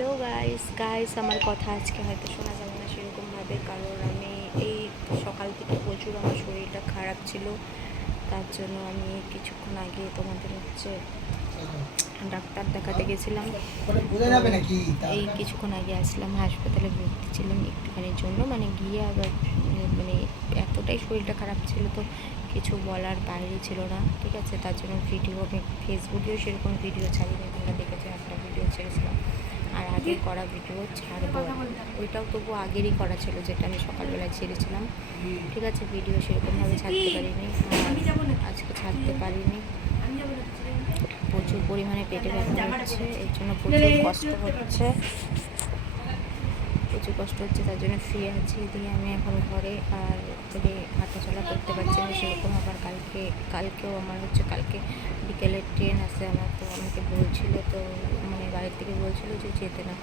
Hello guys guys আমার কথা আজকে হয়তো শোনা যাবে না সেরকমভাবে, কারণ আমি এই সকাল থেকে প্রচুর আমার শরীরটা খারাপ ছিল। তার জন্য আমি কিছুক্ষণ আগে তোমাদের হচ্ছে ডাক্তার দেখাতে গেছিলাম। এই কিছুক্ষণ আগে আসলাম, হাসপাতালে ভর্তি ছিলাম একটুখানির জন্য। মানে গিয়ে আবার মানে এতটাই শরীরটা খারাপ ছিল তো কিছু বলার বাইরে ছিল না, ঠিক আছে? তার জন্য ভিডিও ফেসবুকেও সেরকম ভিডিও ছাড়িনি, তোমরা দেখেছ একটা ভিডিও ছেড়েছিলাম। আগে করা ভিডিও ছাড়বো ওইটাও তবু আগেরই করা ছিল, যেটা আমি সকালবেলায় ছেড়েছিলাম। ঠিক আছে ভিডিও সেরকমভাবে ছাড়তে পারিনি আজকে ছাড়তে পারিনি। প্রচুর পরিমাণে পেটে ব্যথা হচ্ছে, এর জন্য প্রচুর কষ্ট হচ্ছে। প্রচুর কষ্ট হচ্ছে, তার জন্য ফ্রি আছি। দিয়ে আমি এখন ঘরে আর থেকে হাঁটাচলা করতে পারছি না, সেরকম আবার কালকে, কালকেও আমার হচ্ছে, কালকে বিকেলের ট্রেন আছে আমার, তো আমাকে বলছিল, তো মানে বাড়ির থেকে বলছিল যে যেতে না।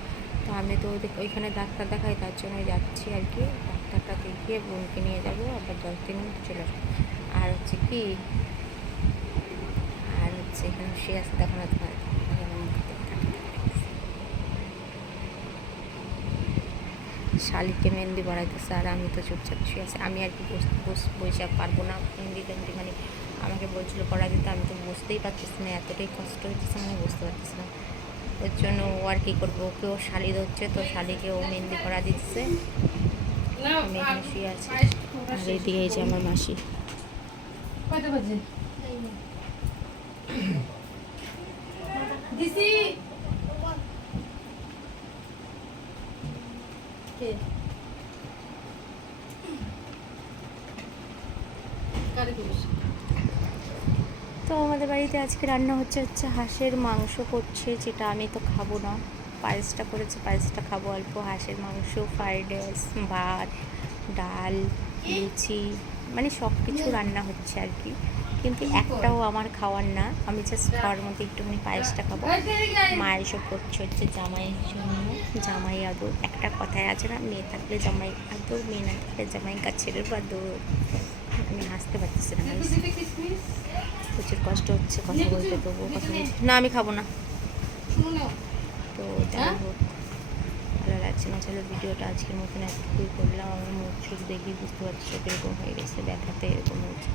তো আমি তো ওইখানে ডাক্তার দেখাই, তার জন্য যাচ্ছি আর কি। ডাক্তারটা দেখিয়ে বোনকে নিয়ে যাব, আবার দশ দিন চলে আসব। আর হচ্ছে কি, আর হচ্ছে এখানে সে আছে দেখো না তোমার আগে আমার মুখে দেখতে থাকে। শালিকে মেহেন্দি বাড়াইতেছে আর আমি তো চুপচাপ শুয়ে আছি। আমি আর কি বস- পারব না মেহেন্দি টেহেন্দি মানে আমাকে বলছিল করা দিতে, আমি তো বুঝতেই পারতেছি না, এতটাই কষ্ট হচ্ছে মানে বুঝতে পারতেছি না। ওর জন্য ও আর কী করব? ওকে ও শালি ধরছে, তো শালিকে ও মেহেন্দি করা দিচ্ছে আমি এখানে শুয়ে আছি। আর এই যে আমার মাসি। কয়টা বাজে? কে তো আমাদের বাড়িতে আজকে রান্না হচ্ছে হচ্ছে হাঁসের মাংস করছে যেটা আমি তো খাব না। পায়েসটা করেছে পায়েসটা খাব অল্প। হাঁসের মাংস ফ্রাইড রাইস ভাত ডাল লুচি মানে সব কিছু রান্না হচ্ছে আর কি। কিন্তু একটাও আমার খাওয়ার না। আমি জাস্ট খাওয়ার মধ্যে একটুখানি পায়েসটা খাব। মা এসব করছে হচ্ছে জামাইয়ের জন্য। জামাই আদর। একটা কথায় আছে না, মেয়ে থাকলে জামাই আদর, মেয়ে না থাকলে জামাই গাছের আদর আমি হাসতে পারতেছি না প্রচুর কষ্ট হচ্ছে কথা বলতে, তবুও কথা না, আমি খাব না। তো যাই হোক, ভালো লাগছে না। চলো ভিডিওটা আজকের মতন একটুকুই করলাম। আমার মুখ চোখ দেখি বুঝতে পারছি এরকম হয়ে গেছে, ব্যথাতে এরকম হয়েছে।